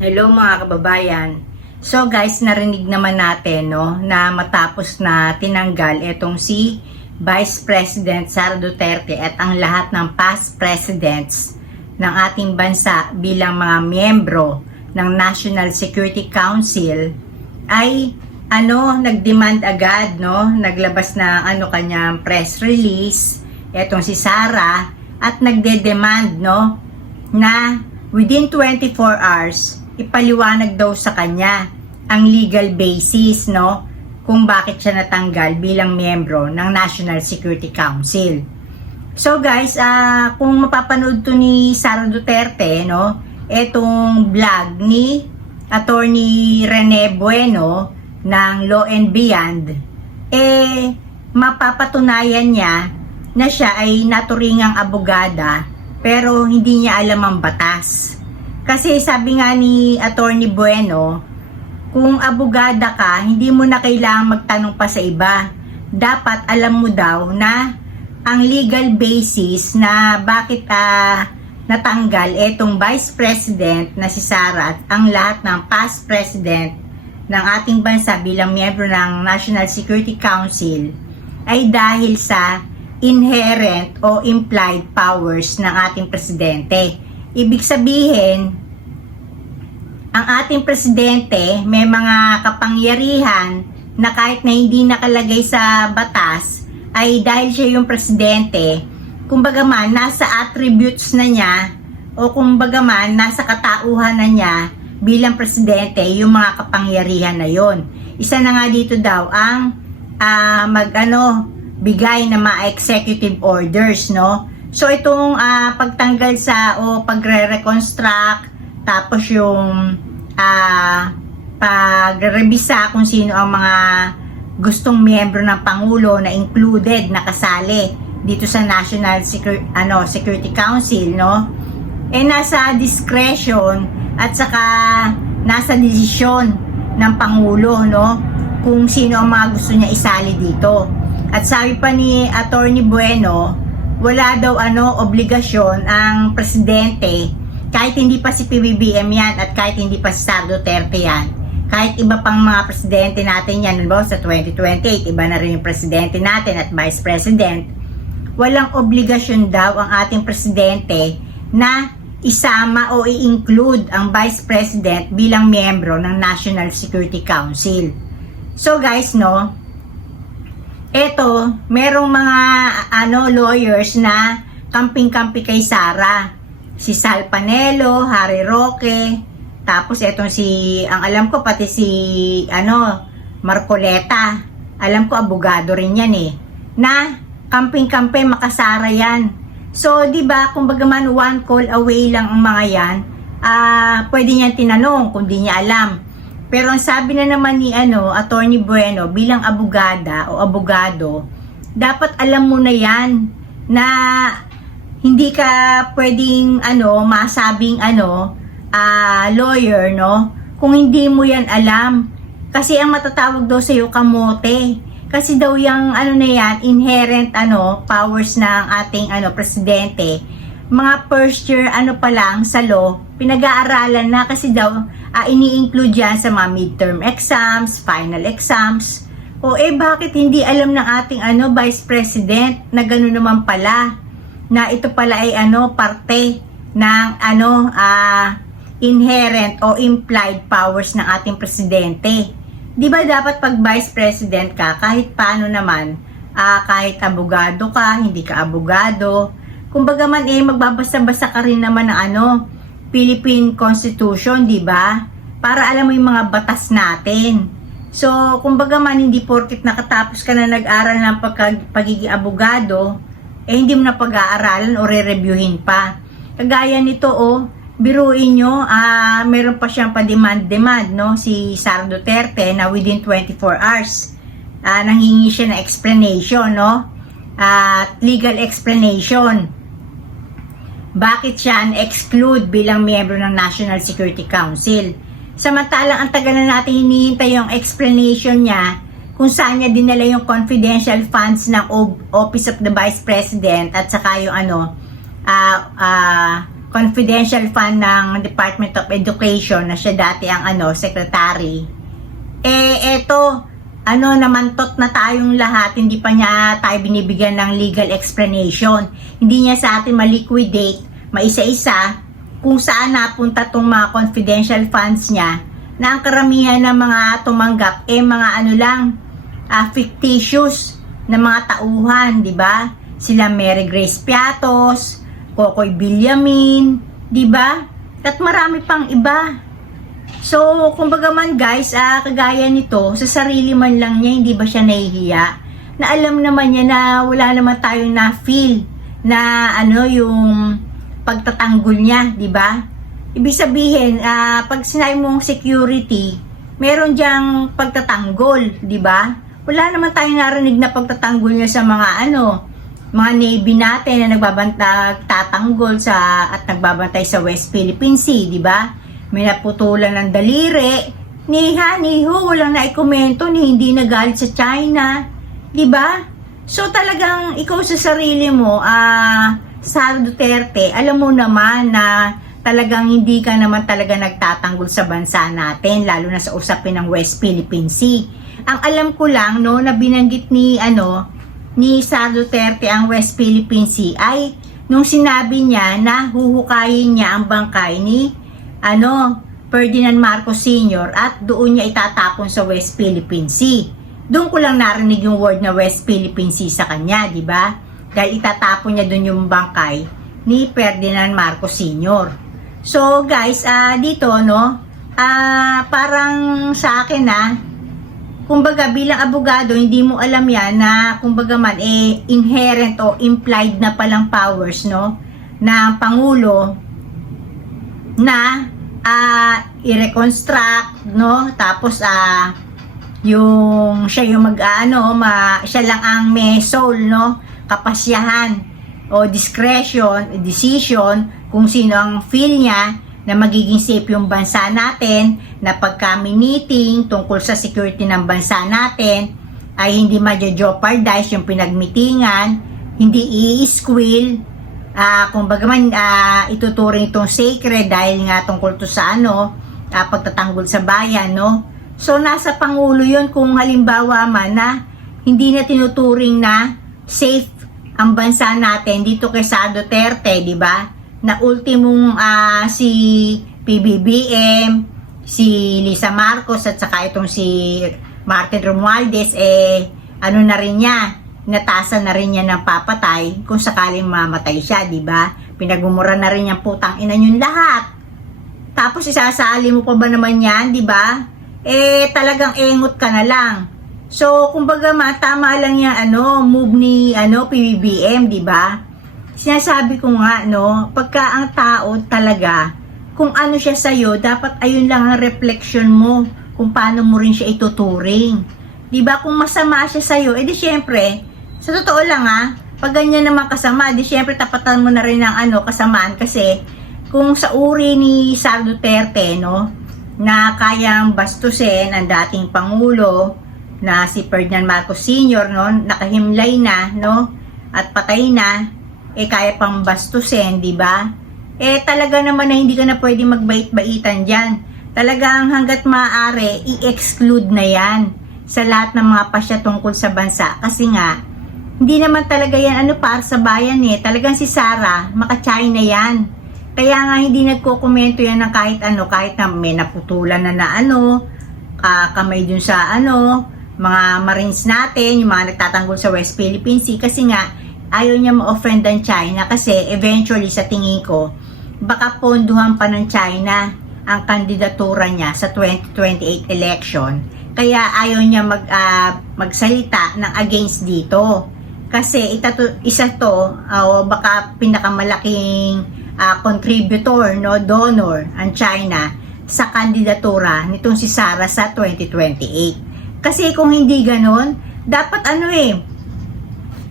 Hello mga kababayan. So guys, narinig naman natin na matapos na tinanggal itong si Vice President Sara Duterte at ang lahat ng past presidents ng ating bansa bilang mga miyembro ng National Security Council ay nagdemand agad, naglabas na kanyang press release itong si Sara at nagde-demand na within 24 hours ipaliwanag daw sa kanya ang legal basis kung bakit siya natanggal bilang miyembro ng National Security Council. So guys, kung mapapanood to ni Sara Duterte, etong vlog ni Attorney Rene Bueno ng Law and Beyond, mapapatunayan niya na siya ay naturingang abogada pero hindi niya alam ang batas. Kasi sabi nga ni Attorney Bueno, kung abogada ka, hindi mo na kailangang magtanong pa sa iba. Dapat alam mo daw na ang legal basis na bakit natanggal etong Vice President na si Sara at ang lahat ng past president ng ating bansa bilang miyembro ng National Security Council ay dahil sa inherent o implied powers ng ating presidente. Ibig sabihin, ang ating presidente may mga kapangyarihan na kahit na hindi nakalagay sa batas, ay dahil siya yung presidente, kumbaga man nasa attributes na niya o kumbaga man nasa katauhan na niya bilang presidente yung mga kapangyarihan na yon. Isa na nga dito daw ang bigay ng mga executive orders, So itong pagtanggal o pagre-reconstruct, tapos yung pagrebisa kung sino ang mga gustong miyembro ng Pangulo na included, nakasali dito sa National Security Council, nasa discretion at saka nasa desisyon ng Pangulo, kung sino ang mga gusto niya isali dito. At sabi pa ni Attorney Bueno, wala daw obligasyon ang presidente, kahit hindi pa si PBBM yan at kahit hindi pa si Sara Duterte yan, kahit iba pang mga presidente natin yan, sa 2028 iba na rin yung presidente natin at vice president, walang obligasyon daw ang ating presidente na isama o i-include ang vice president bilang miyembro ng National Security Council. So guys, eto, merong mga lawyers na kamping-kampi kay Sara. Si Sal Panelo, Harry Roque, tapos etong ang alam ko pati si Marcoleta. Alam ko abogado rin yan na kamping-kampi makasara yan. So, 'di ba, kumbaga man one call away lang ang mga yan, pwede niyan tinanong kung di niya alam. Pero ang sabi na naman ni Attorney Bueno bilang abogada o abogado, dapat alam mo na yan na hindi ka pwedeng masabing lawyer kung hindi mo yan alam. Kasi ang matatawag daw sa iyo kamote. Kasi daw yung na yan, inherent powers ng ating presidente. Mga first year pa lang sa law, pinag-aaralan na kasi daw ini-include yan sa mga midterm exams, final exams. O bakit hindi alam ng ating Vice President na gano'n naman pala, na ito pala ay parte ng inherent o implied powers ng ating presidente. 'Di ba dapat pag Vice President ka, kahit paano naman, kahit abogado ka, hindi ka abogado, kumbaga man magbabasa-basa ka rin naman ng Philippine Constitution, 'di ba? Para alam mo yung mga batas natin. So, kumbaga man hindi porket nakatapos ka na nag-aral ng pagiging abogado, hindi mo na pag-aaralan o re-reviewin pa. Kagaya nito, biruin nyo, meron pa siyang pa-demand, si Sara Duterte na within 24 hours. Nanghingi siya ng explanation, legal explanation. Bakit siya na-exclude bilang miyembro ng National Security Council? Samantalang ang tagal na natin hinihintay yung explanation niya kung saan niya dinala yung confidential funds ng Office of the Vice President at saka yung confidential fund ng Department of Education na siya dati ang secretary. Eto, namantot na tayong lahat, hindi pa niya tayo binibigyan ng legal explanation. Hindi niya sa atin ma-liquidate, maisa-isa, kung saan napunta tong mga confidential funds niya, na ang karamihan ng mga tumanggap, mga fictitious na mga tauhan, di ba? Sila Mary Grace Piatos, Kokoy Villamin, di ba? At marami pang iba. So, kumbaga man guys, kagaya nito, sa sarili man lang niya, hindi ba siya nahihiya? Na alam naman niya na wala naman tayong na-feel na yung pagtatanggol niya, di ba? Ibig sabihin, pag sinabi mong security, meron diyang pagtatanggol, di ba? Wala naman tayong narinig na pagtatanggol niya sa mga mga Navy natin na nagtatanggol at nagbabantay sa West Philippine Sea, di ba? May naputulan ng daliri, niho, walang naikomento, hindi nagalit sa China, di ba? So talagang ikaw sa sarili mo, Sara Duterte, alam mo naman na talagang hindi ka naman talaga nagtatanggol sa bansa natin, lalo na sa usapin ng West Philippine Sea. Ang alam ko lang, na binanggit ni Sara Duterte ang West Philippine Sea ay nung sinabi niya na huhukayin niya ang bangkay ni Ferdinand Marcos Sr. at doon niya itatapon sa West Philippine Sea. Doon ko lang narinig yung word na West Philippine Sea sa kanya, di ba? Dahil itatapon niya doon yung bangkay ni Ferdinand Marcos Sr. So guys, dito parang sa akin kumbaga bilang abogado, hindi mo alam yan na kumbaga man inherent o implied na palang powers na Pangulo na i-reconstruct tapos siya yung siya lang ang may soul kapasyahan o discretion, decision kung sino ang feel niya na magiging safe yung bansa natin, na pagka-meeting tungkol sa security ng bansa natin ay hindi ma-jeopardize yung pinagmitingan, hindi i-squill, kumbaga man ituturing itong sacred dahil nga tungkol to sa pagtatanggol sa bayan, So nasa Pangulo yun kung halimbawa man na hindi na tinuturing na safe ang bansa natin dito kay Sara Duterte, di ba? Na ultimong si PBBM, si Lisa Marcos at saka itong si Martin Romualdez na rin niya, natasan na rin niya ng papatay kung sakaling mamatay siya, di ba? Pinagmumura na rin niyang putang ina yun lahat. Tapos isasali mo pa ba naman yan, di ba? Talagang engot ka na lang. So, kumbaga tama lang yung move ni PBBM, di ba? Sinasabi ko nga, pagka ang tao talaga, kung ano siya sa'yo, dapat ayun lang ang reflection mo kung paano mo rin siya ituturing. Diba? Kung masama siya sa'yo, edi syempre, sa totoo lang pag ganyan naman kasama, edi syempre tapatan mo na rin ng kasamaan kasi kung sa uri ni Sara Duterte, na kayang bastusin ang dating Pangulo na si Ferdinand Marcos Sr., nakahimlay na, at patay na, kaya pang bastusin, di ba? Talaga naman na hindi ka na pwede magbait-baitan dyan. Talagang hanggat maaari, i-exclude na yan sa lahat ng mga pasya tungkol sa bansa. Kasi nga, hindi naman talaga yan para sa bayan Talagang si Sara, maka-China yan. Kaya nga hindi nagko-komento yan ng kahit na may naputulan na kamay dun sa mga Marines natin, yung mga nagtatanggol sa West Philippine Sea. Kasi nga, ayaw niya ma-offend ang China kasi eventually sa tingin ko, baka ponduhan pa ng China ang kandidatura niya sa 2028 election. Kaya ayaw niya magsalita ng against dito. Kasi isa to, baka pinakamalaking contributor, donor, ang China sa kandidatura nitong si Sara sa 2028. Kasi kung hindi ganon, dapat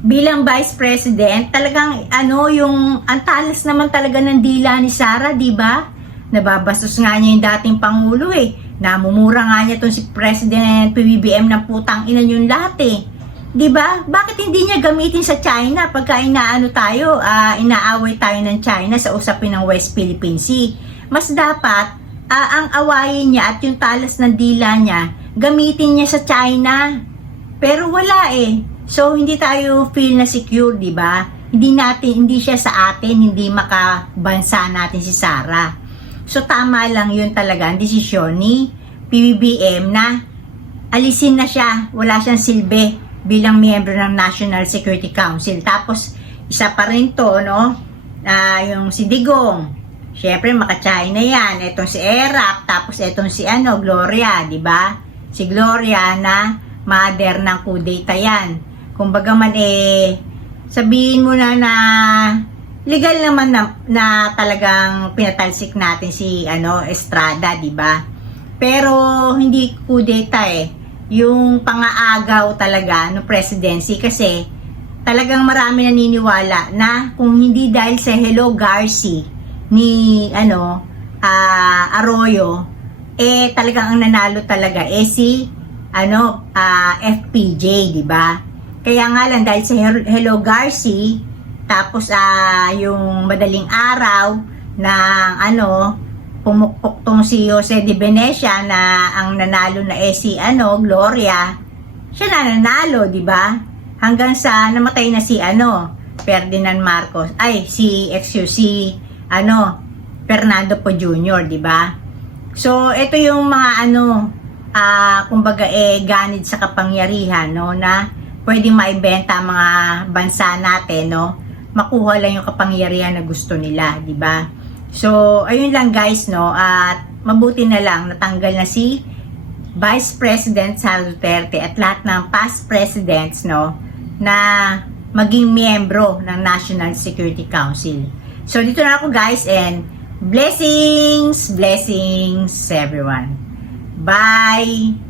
bilang Vice President, talagang yung antalas naman talaga ng dila ni Sara, di ba? Nababastos nga niya yung dating Pangulo Namumura nga niya itong si President PBBM ng putang ina yung lahat 'Di ba? Bakit hindi niya gamitin sa China pagka inaaway tayo ng China sa usapin ng West Philippine Sea? Mas dapat ang awayin niya at yung talas ng dila niya gamitin niya sa China. Pero wala eh. So hindi tayo feel na secure, 'di ba? Hindi siya sa atin, hindi makabansa natin si Sara. So tama lang 'yun talaga ang desisyon ni PBBM na alisin na siya, wala siyang silbi bilang miyembro ng National Security Council. Tapos, isa pa rin to, no? Yung si Digong. Siyempre, maka-China yan. Etong si Erap. Tapos, etong si Gloria, di ba? Si Gloria na mother ng coup d'etat yan. Kumbaga man sabihin mo na legal naman na talagang pinatalsik natin si Estrada, di ba? Pero, hindi coup d'etat yung pangaagaw talaga ng presidency kasi talagang marami naniniwala na kung hindi dahil sa Hello Garci ni Arroyo talagang ang nanalo talaga si FPJ, di ba? Kaya nga lang dahil sa Hello Garci tapos yung madaling araw ng pumukpok tong si Jose de Venecia na ang nanalo na si Gloria, siya na nanalo, di ba? Hanggang sa namatay na si Ferdinand Marcos, Fernando Po Jr., di ba? So, ito yung mga kumbaga ganid sa kapangyarihan, no, na pwedeng maibenta ang mga bansa natin, no, makuha lang yung kapangyarihan na gusto nila, di ba? So, ayun lang guys, no, at mabuti na lang natanggal na si Vice President Sara Duterte at lahat ng past presidents, no, na maging miyembro ng National Security Council. So, dito na ako guys, and blessings everyone. Bye!